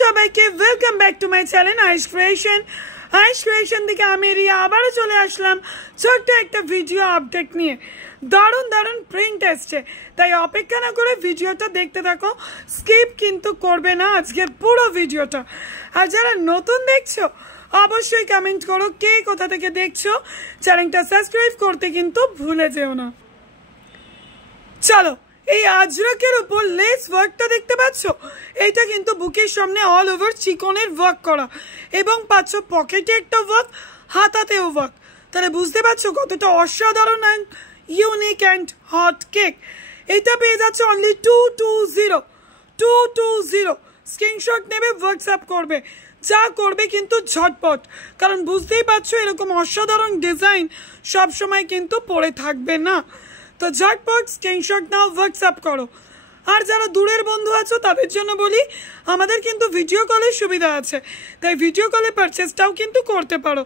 সবাইকে welcome back to my channel ice creation থেকে আমি রিয়া আবারও চলে আসলাম ছোট্ট একটা ভিডিও আপডেট নিয়ে। দারুণ দারুণ প্রিন্ট এসছে, তাই অপেক্ষা না করে ভিডিওটা দেখতে থাকো, স্কিপ কিন্তু করবে না আজকের পুরো ভিডিওটা। আর যারা নতুন দেখছো অবশ্যই কমেন্ট করো কে কোথা থেকে দেখছো, চ্যানেলটা সাবস্ক্রাইব করতে কিন্তু ভুলে যেও না। চলো, এই আজরাকের উপর লেস ওয়ার্কটা দেখতে পাচ্ছ, এইটা কিন্তু বুকের সামনে অল ওভার চিকনের ওয়ার্ক করা এবং পাচ্ছ পকেটে একটা ওয়ার্ক, হাতাতেও ওয়ার্ক। তাহলে বুঝতে পারছো কতটা অসাধারণ and unique and hot cake. এটা পেয়ে যাচ্ছে অনলি 220 স্ক্রিনশট নেবে, হোয়াটসঅ্যাপ করবে, যা করবে কিন্তু ঝটপট, কারণ বুঝতেই পারছো এরকম অসাধারণ ডিজাইন সবসময় কিন্তু পড়ে থাকবে না। তো ঝটপট স্ক্রিনশট নাও, হোয়াটসঅ্যাপ করো। আর যারা দূরের বন্ধু আছো তাদের জন্য বলি, আমাদের কিন্তু ভিডিও কলের সুবিধা আছে, তাই ভিডিও কলে পারচেসটাও কিন্তু করতে পারো।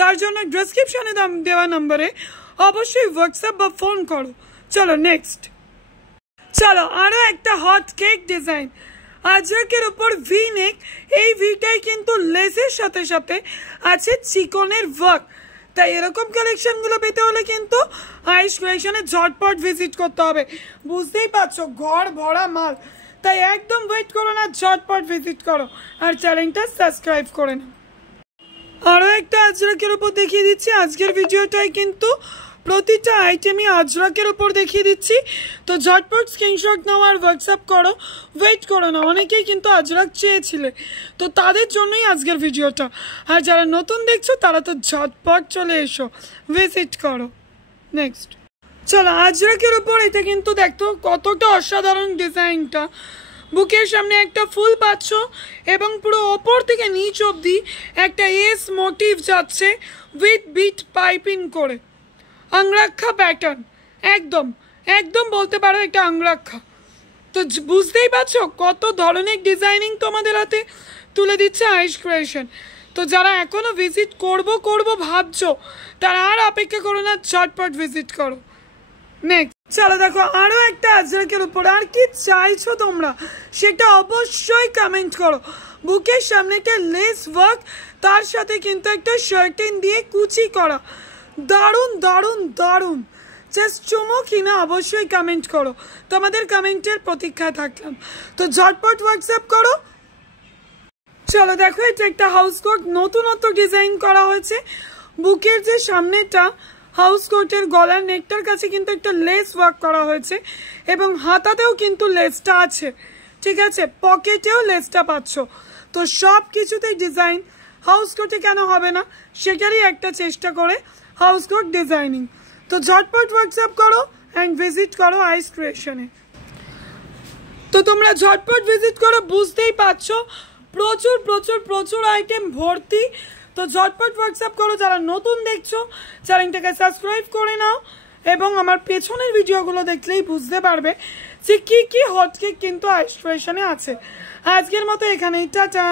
তার জন্য ডেসক্রিপশনে দেওয়া নাম্বারে অবশ্যই হোয়াটসঅ্যাপ বা ফোন করো। চলো নেক্সট, চলো আরও একটা হট কেক ডিজাইন আজরাকের উপর ভি নেক। এই ভিটাই কিন্তু লেসের সাথে সাথে আছে চিকনের ওয়ার্ক। তাই এরকম কালেকশনগুলো পেতে হলে কিন্তু আইস ক্রিয়েশনে ঝটপট ভিজিট করতে হবে। বুঝতেই পারছো ঘর ভরা মাল, তাই একদম ওয়েট করো না, ঝটপট ভিজিট করো আর চ্যানেলটা সাবস্ক্রাইব করে নাও। আরও একটা আজরাকের উপর দেখিয়ে দিচ্ছি, আজকের ভিডিওটাই কিন্তু প্রতিটা আইটেমই আজরাকের উপর দেখিয়ে দিচ্ছি। তো ঝটপট স্ক্রিনশট নাও আর হোয়াটসঅ্যাপ করো, ওয়েট করো না, অনেকেই কিন্তু আজরাক চেয়েছিলে, তো তাদের জন্যই আজকের ভিডিওটা। আর যারা নতুন দেখছো তারা তো ঝটপট চলে এসো, ভিজিট করো। নেক্সট, চলো আজরাকের উপর এটা কিন্তু দেখতো কতটা অসাধারণ ডিজাইনটা। বুকের সামনে একটা ফুল পাচ্ছ এবং পুরো ওপর থেকে নিচ অবধি একটা এস মোটিভ যাচ্ছে উইথ বিট পাইপিং করে, আংরাক্ষা প্যাটার্ন, একদম একদম বলতে পারো এটা আংরাক্ষা। তো বুঝতেই পারছো কত ধরনের ডিজাইনিং তোমাদের হাতে তুলে দিচ্ছে আইস ক্রিয়েশন। তো যারা এখনো ভিজিট করবো ভাবছো তারা আর অপেক্ষা করো না, ঝটপট ভিজিট করো। নেক্সট, চলো দেখো আরও একটা আজরাকের উপর। আর কি চাইছো তোমরা সেটা অবশ্যই কমেন্ট করো। বুকের সামনে একটা লেস ওয়ার্ক, তার সাথে কিন্তু একটা শার্টিন দিয়ে কুচি করা, দারুণ দারুণ দারুণ, জাস্ট চুমুকি না, অবশ্যই কমেন্ট করো, তোমাদের কমেন্টের প্রতীক্ষায় থাকলাম। তো ঝটপট হোয়াটসঅ্যাপ করো। চলো দেখো, এটা একটা হাউস কোট, নতুনত্ব ডিজাইন করা হয়েছে। বুকের যে সামনেটা হাউস কোটের গলার নেকটার কাছে কিন্তু একটা লেস ওয়ার্ক করা হয়েছে এবং হাতাতেও কিন্তু লেসটা আছে, ঠিক আছে, পকেটেও লেসটা পাচ্ছ। তো সব কিছুতেই ডিজাইন, হাউস কোটে কেন হবে না, সেটারই একটা চেষ্টা করে হাউস কোট ডিজাইনিং। তো ঝটপট হোয়াটসঅ্যাপ করো অ্যান্ড ভিজিট করো আইস ক্রিয়েশনে। তো তোমরা ঝটপট ভিজিট করো, বুঝতেই পারছো প্রচুর প্রচুর প্রচুর আইটেম ভর্তি। তো ঝটপট হোয়াটসঅ্যাপ করো। যারা নতুন দেখছো চ্যানেলটাকে সাবস্ক্রাইব করে নাও এবং আমার পেছনের ভিডিওগুলো দেখলেই বুঝতে পারবে যে কি কি হট কেক কিন্তু আইস ক্রিয়েশনে আছে। আজকের মতো এখানেই, টাটা।